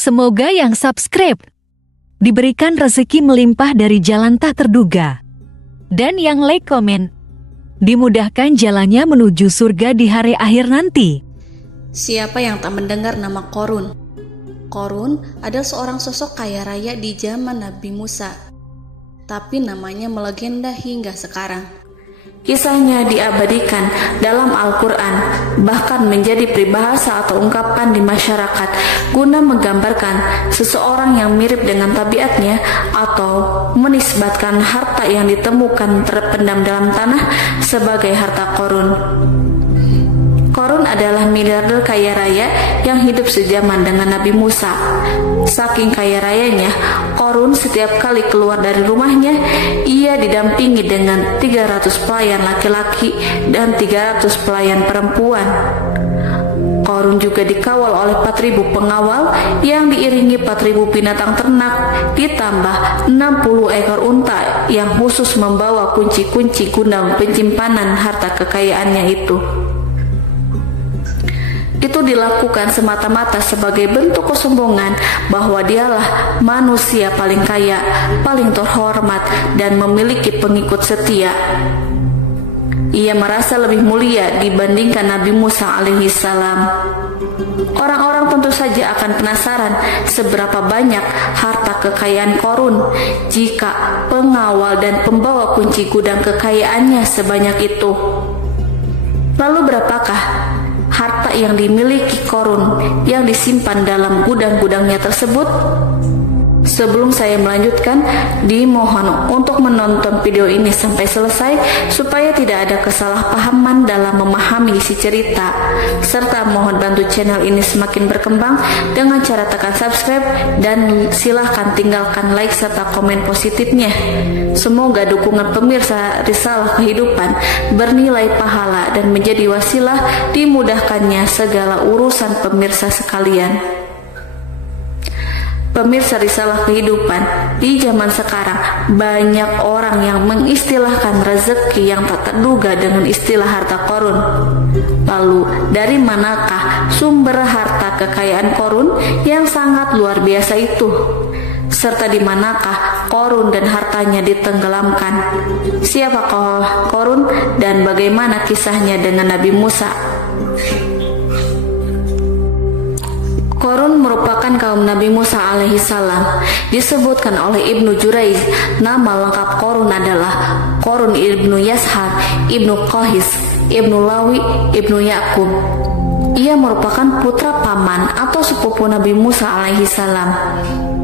Semoga yang subscribe diberikan rezeki melimpah dari jalan tak terduga. Dan yang like komen, dimudahkan jalannya menuju surga di hari akhir nanti. Siapa yang tak mendengar nama Qorun? Qorun adalah seorang sosok kaya raya di zaman Nabi Musa, tapi namanya melegenda hingga sekarang. Kisahnya diabadikan dalam Al-Quran, bahkan menjadi peribahasa atau ungkapan di masyarakat guna menggambarkan seseorang yang mirip dengan tabiatnya atau menisbatkan harta yang ditemukan terpendam dalam tanah sebagai harta Qorun. Qorun adalah miliarder kaya raya yang hidup sejaman dengan Nabi Musa. Saking kaya rayanya, Qorun setiap kali keluar dari rumahnya, ia didampingi dengan 300 pelayan laki-laki dan 300 pelayan perempuan. Qorun juga dikawal oleh 4.000 pengawal yang diiringi 4.000 binatang ternak, ditambah 60 ekor unta yang khusus membawa kunci-kunci guna penyimpanan harta kekayaannya itu. Itu dilakukan semata-mata sebagai bentuk kesombongan bahwa dialah manusia paling kaya, paling terhormat, dan memiliki pengikut setia. Ia merasa lebih mulia dibandingkan Nabi Musa alaihissalam. Orang-orang tentu saja akan penasaran seberapa banyak harta kekayaan Qorun jika pengawal dan pembawa kunci gudang kekayaannya sebanyak itu. Lalu berapakah harta yang dimiliki Qorun yang disimpan dalam gudang-gudangnya tersebut? Sebelum saya melanjutkan, dimohon untuk menonton video ini sampai selesai supaya tidak ada kesalahpahaman dalam memahami isi cerita, serta mohon bantu channel ini semakin berkembang dengan cara tekan subscribe dan silahkan tinggalkan like serta komen positifnya. Semoga dukungan pemirsa Risalah Kehidupan bernilai pahala dan menjadi wasilah dimudahkannya segala urusan pemirsa sekalian. Pemirsa Risalah Kehidupan, di zaman sekarang banyak orang yang mengistilahkan rezeki yang tak terduga dengan istilah harta Qorun. Lalu dari manakah sumber harta kekayaan Qorun yang sangat luar biasa itu? Serta di manakah Qorun dan hartanya ditenggelamkan? Siapakah Qorun dan bagaimana kisahnya dengan Nabi Musa? Qorun merupakan kaum Nabi Musa alaihissalam. Disebutkan oleh Ibnu Jurayj, nama lengkap Qorun adalah Qorun ibnu Yashar, ibnu Qahis, ibnu Lawi, ibnu Yakub. Ia merupakan putra paman atau sepupu Nabi Musa alaihissalam.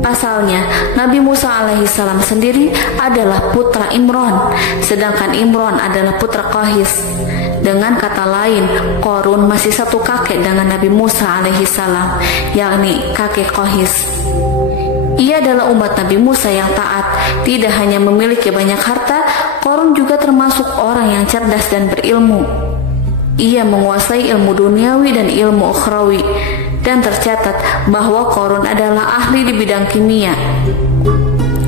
Pasalnya, Nabi Musa alaihissalam sendiri adalah putra Imron, sedangkan Imron adalah putra Qahis. Dengan kata lain, Qorun masih satu kakek dengan Nabi Musa alaihissalam, yakni kakek Qahis. Ia adalah umat Nabi Musa yang taat. Tidak hanya memiliki banyak harta, Qorun juga termasuk orang yang cerdas dan berilmu. Ia menguasai ilmu duniawi dan ilmu ukhrawi, dan tercatat bahwa Qorun adalah ahli di bidang kimia.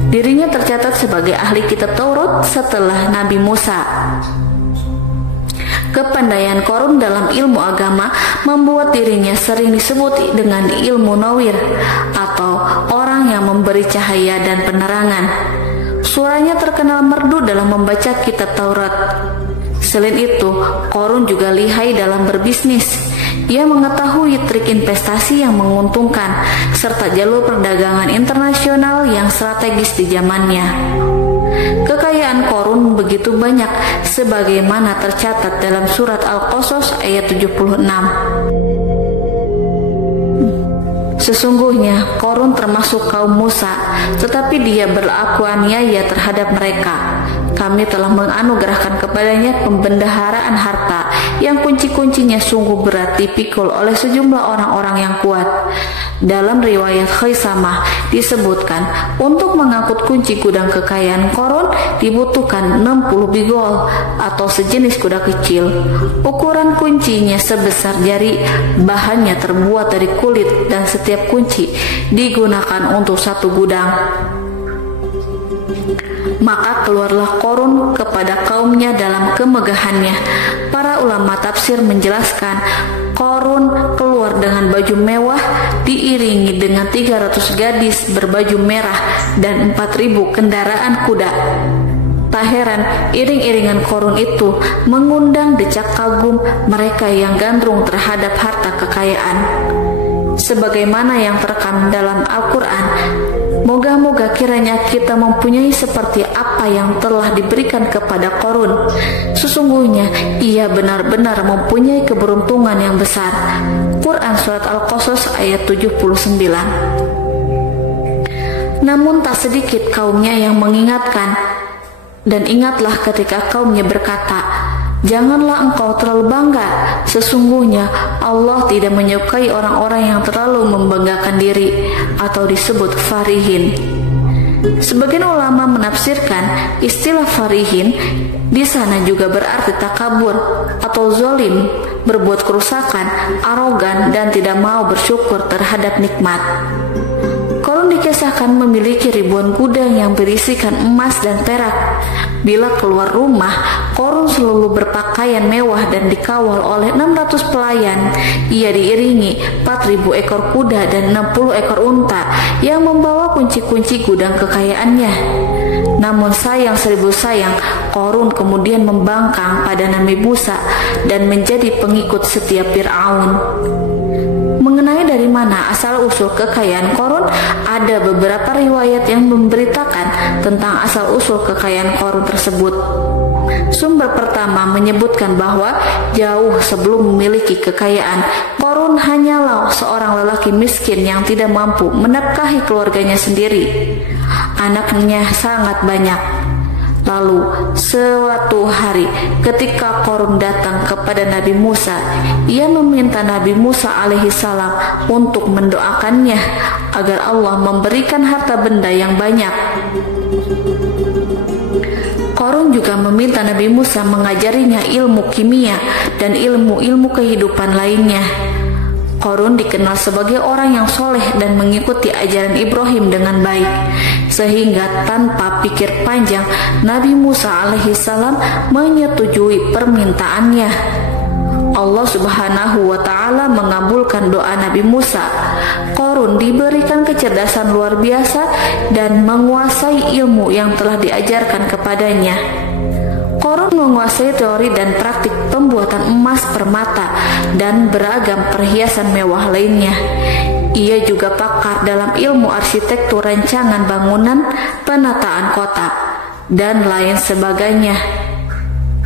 Dirinya tercatat sebagai ahli kitab Taurat setelah Nabi Musa. Kepandaian Qorun dalam ilmu agama membuat dirinya sering disebut dengan ilmu nawir atau orang yang memberi cahaya dan penerangan. Suaranya terkenal merdu dalam membaca kitab Taurat. Selain itu, Qorun juga lihai dalam berbisnis. Ia mengetahui trik investasi yang menguntungkan serta jalur perdagangan internasional yang strategis di zamannya. Kekayaan Qorun begitu banyak sebagaimana tercatat dalam surat Al-Qasas ayat 76. Sesungguhnya Qorun termasuk kaum Musa, tetapi dia berlaku aniaya terhadap mereka. Kami telah menganugerahkan kepadanya pembendaharaan harta yang kunci-kuncinya sungguh berat dipikul oleh sejumlah orang-orang yang kuat. Dalam riwayat Khaisamah disebutkan, untuk mengangkut kunci gudang kekayaan Qorun dibutuhkan 60 bigol atau sejenis kuda kecil. Ukuran kuncinya sebesar jari, bahannya terbuat dari kulit dan setiap kunci digunakan untuk satu gudang. Maka keluarlah Qorun kepada kaumnya dalam kemegahannya. Para ulama tafsir menjelaskan, Korun keluar dengan baju mewah diiringi dengan 300 gadis berbaju merah dan 4.000 kendaraan kuda. Tak heran iring-iringan Korun itu mengundang decak kagum mereka yang gandrung terhadap harta kekayaan. Sebagaimana yang terekam dalam Al-Quran, moga-moga kiranya kita mempunyai seperti apa yang telah diberikan kepada Korun. Sesungguhnya ia benar-benar mempunyai keberuntungan yang besar. Quran Surat Al-Qasas ayat 79. Namun tak sedikit kaumnya yang mengingatkan, dan ingatlah ketika kaumnya berkata, janganlah engkau terlalu bangga. Sesungguhnya Allah tidak menyukai orang-orang yang terlalu membanggakan diri atau disebut farihin. Sebagian ulama menafsirkan istilah farihin di sana juga berarti takabur atau zolim, berbuat kerusakan, arogan, dan tidak mau bersyukur terhadap nikmat. Korun dikisahkan memiliki ribuan gudang yang berisikan emas dan perak. Bila keluar rumah, Korun selalu berpakaian mewah dan dikawal oleh 600 pelayan. Ia diiringi 4.000 ekor kuda dan 60 ekor unta yang membawa kunci-kunci gudang kekayaannya. Namun sayang seribu sayang, Korun kemudian membangkang pada Nabi Musa dan menjadi pengikut setia Fir'aun. Mengenai dari mana asal-usul kekayaan Korun, ada beberapa riwayat yang memberitakan tentang asal-usul kekayaan Korun tersebut. Sumber pertama menyebutkan bahwa jauh sebelum memiliki kekayaan, Korun hanyalah seorang lelaki miskin yang tidak mampu menafkahi keluarganya sendiri. Anaknya sangat banyak. Lalu suatu hari ketika Korun datang kepada Nabi Musa, ia meminta Nabi Musa alaihissalam untuk mendoakannya agar Allah memberikan harta benda yang banyak. Korun juga meminta Nabi Musa mengajarinya ilmu kimia dan ilmu-ilmu kehidupan lainnya. Korun dikenal sebagai orang yang soleh dan mengikuti ajaran Ibrahim dengan baik, sehingga tanpa pikir panjang Nabi Musa alaihissalam menyetujui permintaannya. Allah Subhanahu wa Ta'ala mengabulkan doa Nabi Musa. Korun diberikan kecerdasan luar biasa dan menguasai ilmu yang telah diajarkan kepadanya. Korun menguasai teori dan praktik pembuatan emas permata dan beragam perhiasan mewah lainnya. Ia juga pakar dalam ilmu arsitektur, rancangan bangunan, penataan kota, dan lain sebagainya.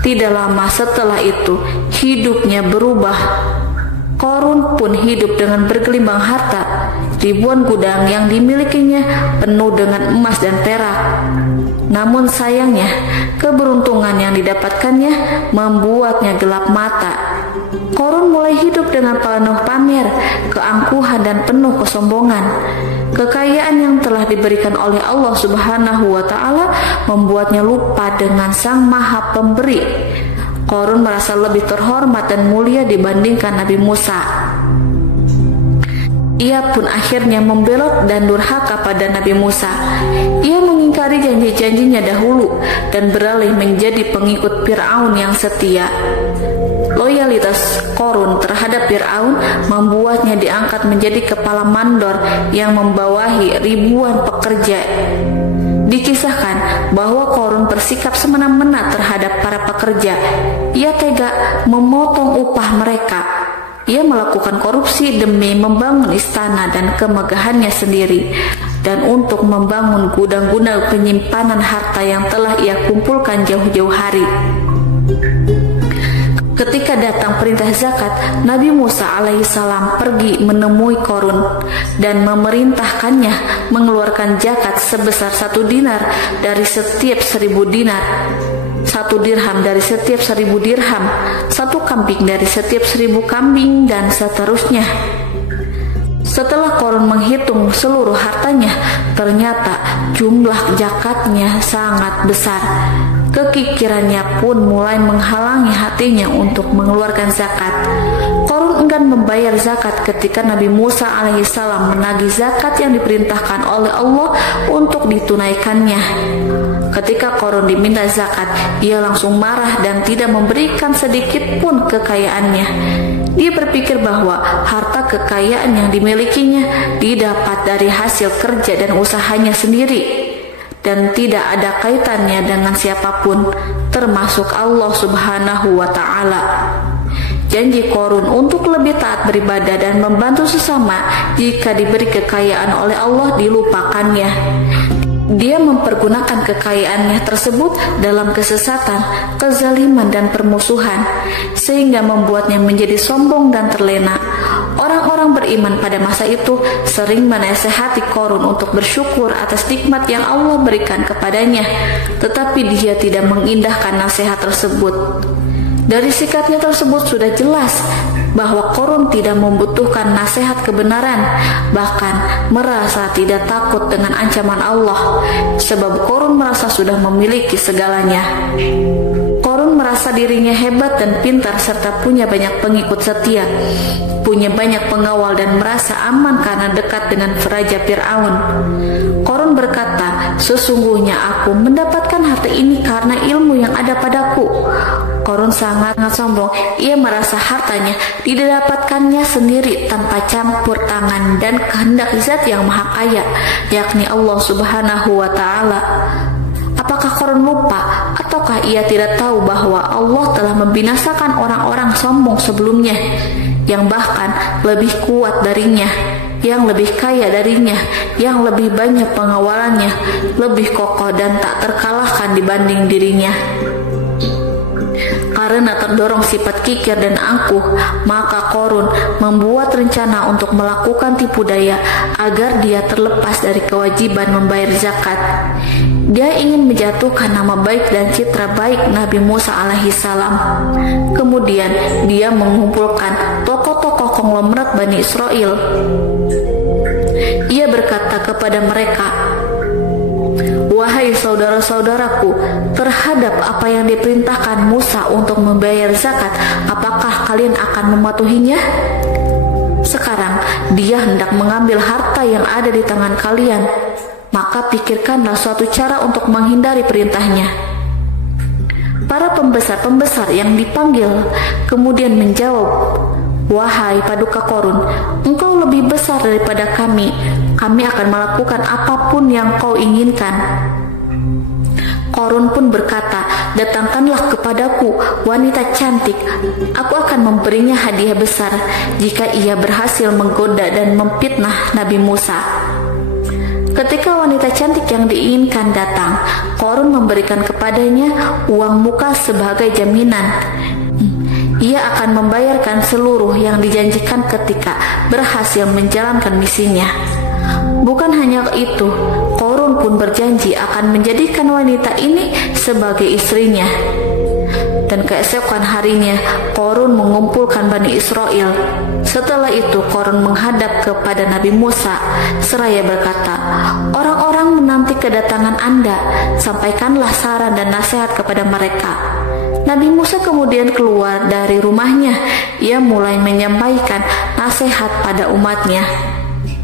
Tidak lama setelah itu, hidupnya berubah. Korun pun hidup dengan bergelimbang harta. Ribuan gudang yang dimilikinya penuh dengan emas dan perak. Namun sayangnya, keberuntungan yang didapatkannya membuatnya gelap mata. Korun mulai hidup dengan penuh pamer, keangkuhan, dan penuh kesombongan. Kekayaan yang telah diberikan oleh Allah Subhanahu wa Ta'ala membuatnya lupa dengan Sang Maha Pemberi. Korun merasa lebih terhormat dan mulia dibandingkan Nabi Musa. Ia pun akhirnya membelot dan durhaka pada Nabi Musa. Ia mengingkari janji-janjinya dahulu dan beralih menjadi pengikut Fir'aun yang setia. Loyalitas Korun terhadap Fir'aun membuatnya diangkat menjadi kepala mandor yang membawahi ribuan pekerja. Dikisahkan bahwa Korun bersikap semena-mena terhadap para pekerja. Ia tega memotong upah mereka. Ia melakukan korupsi demi membangun istana dan kemegahannya sendiri, dan untuk membangun gudang-gudang penyimpanan harta yang telah ia kumpulkan jauh-jauh hari. Ketika datang perintah zakat, Nabi Musa alaihissalam pergi menemui Korun dan memerintahkannya mengeluarkan zakat sebesar 1 dinar dari setiap 1000 dinar, 1 dirham dari setiap 1000 dirham, 1 kambing dari setiap 1000 kambing, dan seterusnya. Setelah Korun menghitung seluruh hartanya, ternyata jumlah zakatnya sangat besar. Kekikirannya pun mulai menghalangi hatinya untuk mengeluarkan zakat. Qarun enggan membayar zakat ketika Nabi Musa alaihissalam menagih zakat yang diperintahkan oleh Allah untuk ditunaikannya. Ketika Qarun diminta zakat, ia langsung marah dan tidak memberikan sedikit pun kekayaannya. Dia berpikir bahwa harta kekayaan yang dimilikinya didapat dari hasil kerja dan usahanya sendiri, dan tidak ada kaitannya dengan siapapun, termasuk Allah Subhanahu wa Ta'ala. Janji Qarun untuk lebih taat beribadah dan membantu sesama jika diberi kekayaan oleh Allah dilupakannya. Dia mempergunakan kekayaannya tersebut dalam kesesatan, kezaliman, dan permusuhan, sehingga membuatnya menjadi sombong dan terlena. Orang-orang beriman pada masa itu sering menasehati Qarun untuk bersyukur atas nikmat yang Allah berikan kepadanya, tetapi dia tidak mengindahkan nasihat tersebut. Dari sikapnya tersebut sudah jelas bahwa Qarun tidak membutuhkan nasihat kebenaran, bahkan merasa tidak takut dengan ancaman Allah, sebab Qarun merasa sudah memiliki segalanya. Qarun merasa dirinya hebat dan pintar serta punya banyak pengikut setia, punya banyak pengawal dan merasa aman karena dekat dengan Raja Fir'aun. Qarun berkata, "Sesungguhnya aku mendapatkan harta ini karena ilmu yang ada padaku." Qarun sangat sombong. Ia merasa hartanya didapatkannya sendiri tanpa campur tangan dan kehendak Zat yang Maha Kaya, yakni Allah Subhanahu wa Ta'ala. Apakah Qarun lupa ataukah ia tidak tahu bahwa Allah telah membinasakan orang-orang sombong sebelumnya, yang bahkan lebih kuat darinya, yang lebih kaya darinya, yang lebih banyak pengawalannya, lebih kokoh dan tak terkalahkan dibanding dirinya? Karena terdorong sifat kikir dan angkuh, maka Qarun membuat rencana untuk melakukan tipu daya agar dia terlepas dari kewajiban membayar zakat. Dia ingin menjatuhkan nama baik dan citra baik Nabi Musa alaihissalam. Kemudian dia mengumpulkan tokoh-tokoh konglomerat Bani Israel. Ia berkata kepada mereka, "Wahai saudara-saudaraku, terhadap apa yang diperintahkan Musa untuk membayar zakat, apakah kalian akan mematuhinya? Sekarang dia hendak mengambil harta yang ada di tangan kalian, maka pikirkanlah suatu cara untuk menghindari perintahnya." Para pembesar-pembesar yang dipanggil kemudian menjawab, "Wahai paduka Qarun, engkau lebih besar daripada kami. Kami akan melakukan apapun yang kau inginkan." Qarun pun berkata, "Datangkanlah kepadaku wanita cantik. Aku akan memberinya hadiah besar jika ia berhasil menggoda dan memfitnah Nabi Musa." Ketika wanita cantik yang diinginkan datang, Qarun memberikan kepadanya uang muka sebagai jaminan. Ia akan membayarkan seluruh yang dijanjikan ketika berhasil menjalankan misinya. Bukan hanya itu, Qarun pun berjanji akan menjadikan wanita ini sebagai istrinya. Dan keesokan harinya, Qarun mengumpulkan Bani Israel. Setelah itu, Qarun menghadap kepada Nabi Musa seraya berkata, "Orang-orang menanti kedatangan Anda, sampaikanlah saran dan nasihat kepada mereka." Nabi Musa kemudian keluar dari rumahnya. Ia mulai menyampaikan nasihat pada umatnya.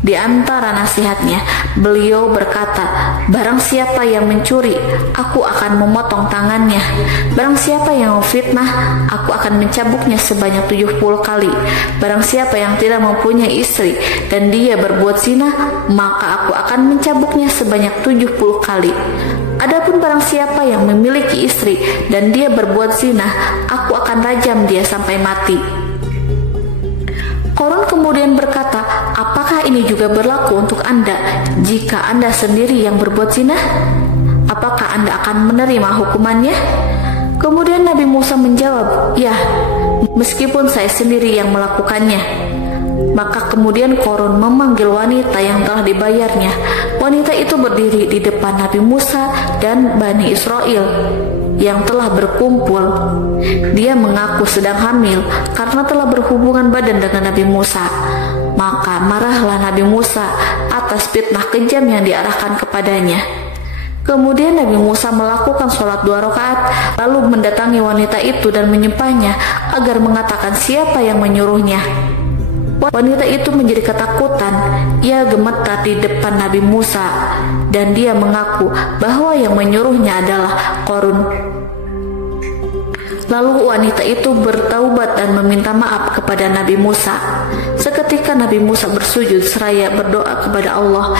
Di antara nasihatnya, beliau berkata, "Barang siapa yang mencuri, aku akan memotong tangannya. Barang siapa yang memfitnah, aku akan mencambuknya sebanyak 70 kali. Barang siapa yang tidak mempunyai istri dan dia berbuat zina, maka aku akan mencambuknya sebanyak 70 kali. Adapun barang siapa yang memiliki istri dan dia berbuat zina, aku akan rajam dia sampai mati." Qarun kemudian berkata, "Apakah ini juga berlaku untuk Anda jika Anda sendiri yang berbuat zina? Apakah Anda akan menerima hukumannya?" Kemudian Nabi Musa menjawab, "Ya, meskipun saya sendiri yang melakukannya." Maka kemudian Qarun memanggil wanita yang telah dibayarnya. Wanita itu berdiri di depan Nabi Musa dan Bani Israel yang telah berkumpul. Dia mengaku sedang hamil karena telah berhubungan badan dengan Nabi Musa. Maka marahlah Nabi Musa atas fitnah kejam yang diarahkan kepadanya. Kemudian Nabi Musa melakukan sholat 2 rakaat, lalu mendatangi wanita itu dan menyumpahnya agar mengatakan siapa yang menyuruhnya. Wanita itu menjadi ketakutan. Ia gemetar di depan Nabi Musa dan dia mengaku bahwa yang menyuruhnya adalah Qarun. Lalu wanita itu bertaubat dan meminta maaf kepada Nabi Musa. Seketika Nabi Musa bersujud seraya berdoa kepada Allah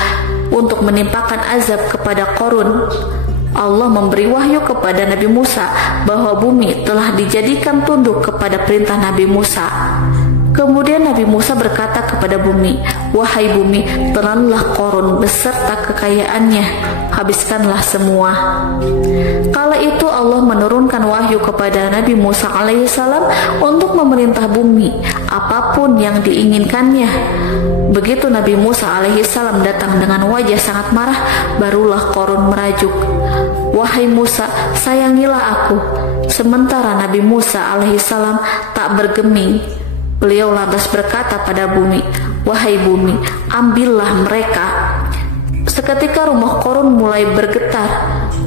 untuk menimpakan azab kepada Qarun. Allah memberi wahyu kepada Nabi Musa bahwa bumi telah dijadikan tunduk kepada perintah Nabi Musa. Kemudian Nabi Musa berkata kepada bumi, "Wahai bumi, telanlah Qarun beserta kekayaannya, habiskanlah semua." Kala itu Allah menurunkan wahyu kepada Nabi Musa alaihissalam untuk memerintah bumi apapun yang diinginkannya. Begitu Nabi Musa alaihissalam datang dengan wajah sangat marah, barulah Qarun merajuk, "Wahai Musa, sayangilah aku." Sementara Nabi Musa alaihissalam tak bergeming. Beliau lantas berkata pada bumi, "Wahai bumi, ambillah mereka." Seketika rumah Qarun mulai bergetar.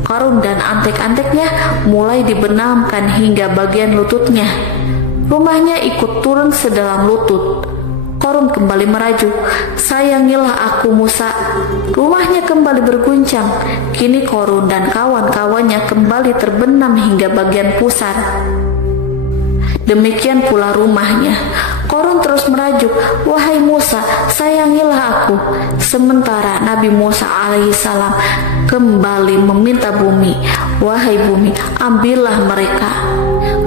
Qarun dan antek-anteknya mulai dibenamkan hingga bagian lututnya. Rumahnya ikut turun sedalam lutut. Qarun kembali merajuk, "Sayangilah aku Musa." Rumahnya kembali berguncang. Kini Qarun dan kawan-kawannya kembali terbenam hingga bagian pusar. Demikian pula rumahnya. Qarun terus merajuk, "Wahai Musa, sayangilah aku." Sementara Nabi Musa alaihissalam kembali meminta bumi, "Wahai bumi, ambillah mereka."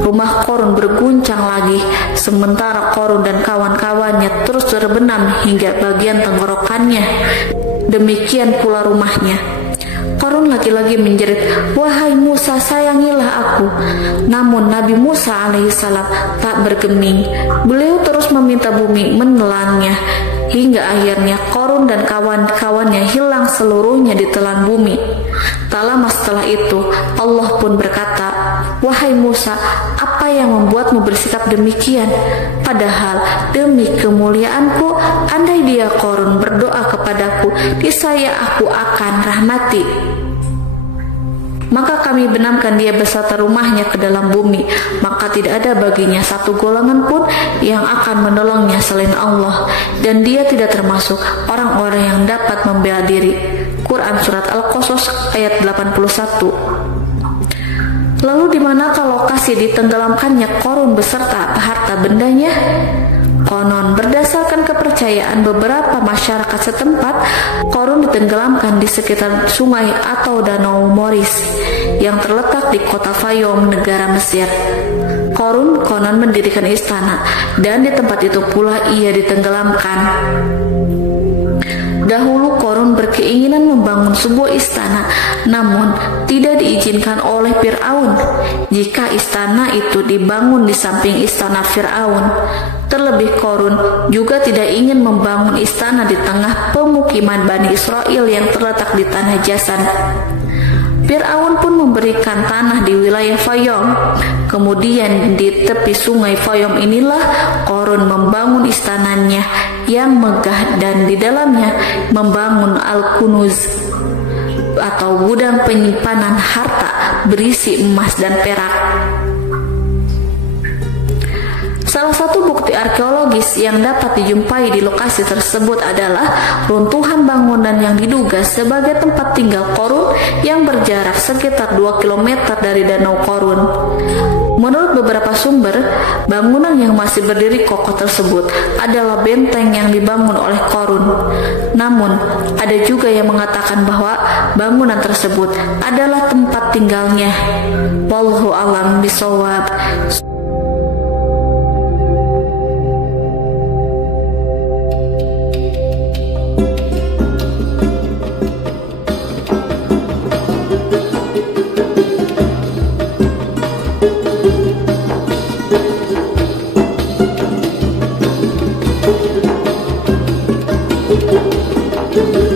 Rumah Qarun berguncang lagi, sementara Qarun dan kawan-kawannya terus terbenam hingga bagian tenggorokannya. Demikian pula rumahnya. Qarun lagi-lagi menjerit, "Wahai Musa, sayangilah aku." Namun Nabi Musa alaihissalam tak bergeming. Beliau terus meminta bumi menelannya, hingga akhirnya Qarun dan kawan-kawannya hilang seluruhnya di telan bumi. Tak lama setelah itu Allah pun berkata, "Wahai Musa, apa yang membuatmu bersikap demikian? Padahal demi kemuliaanku, andai dia Qarun berdoa kepadaku, niscaya aku akan rahmati. Maka kami benamkan dia beserta rumahnya ke dalam bumi, maka tidak ada baginya satu golongan pun yang akan menolongnya selain Allah, dan dia tidak termasuk orang-orang yang dapat membela diri." Quran Surat Al-Qasas ayat 81. Lalu di manakah lokasi ditenggelamkannya Qarun beserta harta bendanya? Konon berdasarkan kepercayaan beberapa masyarakat setempat, Qarun ditenggelamkan di sekitar sungai atau danau Moris yang terletak di kota Fayum, negara Mesir. Qarun konon mendirikan istana dan di tempat itu pula ia ditenggelamkan. Dahulu Qarun berkeinginan membangun sebuah istana, namun tidak diizinkan oleh Fir'aun jika istana itu dibangun di samping istana Fir'aun. Terlebih Qarun juga tidak ingin membangun istana di tengah pemukiman Bani Israel yang terletak di tanah Jasan. Fir'aun pun memberikan tanah di wilayah Fayum. Kemudian di tepi sungai Fayum inilah Qarun membangun istananya yang megah dan di dalamnya membangun Al-Kunuz atau gudang penyimpanan harta berisi emas dan perak. Salah satu bukti arkeologis yang dapat dijumpai di lokasi tersebut adalah runtuhan bangunan yang diduga sebagai tempat tinggal Qarun yang berjarak sekitar 2 km dari Danau Qarun. Menurut beberapa sumber, bangunan yang masih berdiri kokoh tersebut adalah benteng yang dibangun oleh Qarun. Namun, ada juga yang mengatakan bahwa bangunan tersebut adalah tempat tinggalnya. Wallahu a'lam bishawab. Thank you.